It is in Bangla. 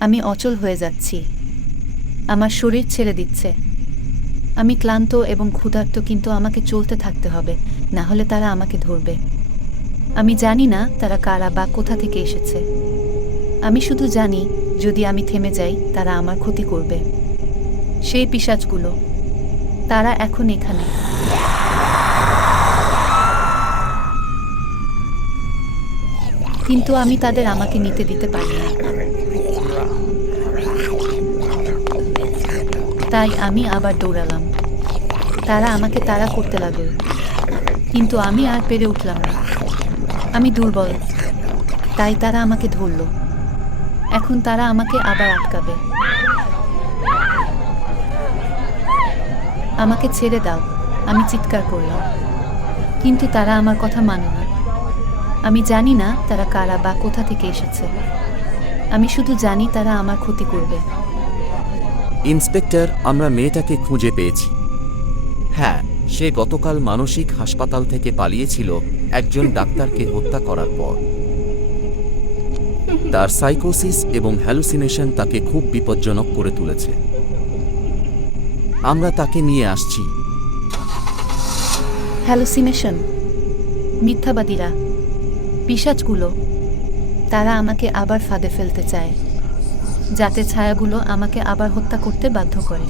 আমি অচল হয়ে যাচ্ছি। আমার শরীর ছেড়ে দিচ্ছে। আমি ক্লান্ত এবং ক্ষুধার্ত, কিন্তু আমাকে চলতে থাকতে হবে, না হলে তারা আমাকে ধরবে। আমি জানি না তারা কারা বা কোথা থেকে এসেছে। আমি শুধু জানি যদি আমি থেমে যাই তারা আমার ক্ষতি করবে। সেই পিশাচগুলো, তারা এখন এখানে। কিন্তু আমি তাদের আমাকে নিতে দিতে পারি না। তাই আমি আবার দৌড়ালাম। তারা আমাকে তাড়া করতে লাগল, কিন্তু আমি আর পেরে উঠলাম না। আমি দুর্বল, তাই তারা আমাকে ধরল। এখন তারা আমাকে আবার আটকাবে। আমাকে ছেড়ে দাও, আমি চিৎকার করলাম। কিন্তু তারা আমার কথা মানে না। আমি জানি না তারা কারা বা কোথা থেকে এসেছে। আমি শুধু জানি তারা আমার ক্ষতি করবে। ইন্সপেক্টর, আমরা মেয়েটাকে খুঁজে পেয়েছি। হ্যাঁ, সে গতকাল মানসিক হাসপাতাল থেকে পালিয়েছিল একজন ডাক্তারকে হত্যা করার পর। তার সাইকোসিস এবং হ্যালুসিনেশন তাকে খুব বিপজ্জনক করে তুলেছে। আমরা তাকে নিয়ে আসছি। হ্যালুসিনেশন? মিথ্যাবাদীরা, পিশাচগুলো। তারা আমাকে আবার ফাঁদে ফেলতে চায়, যাতে ছায়াগুলো আমাকে আবার হত্যা করতে বাধ্য করে।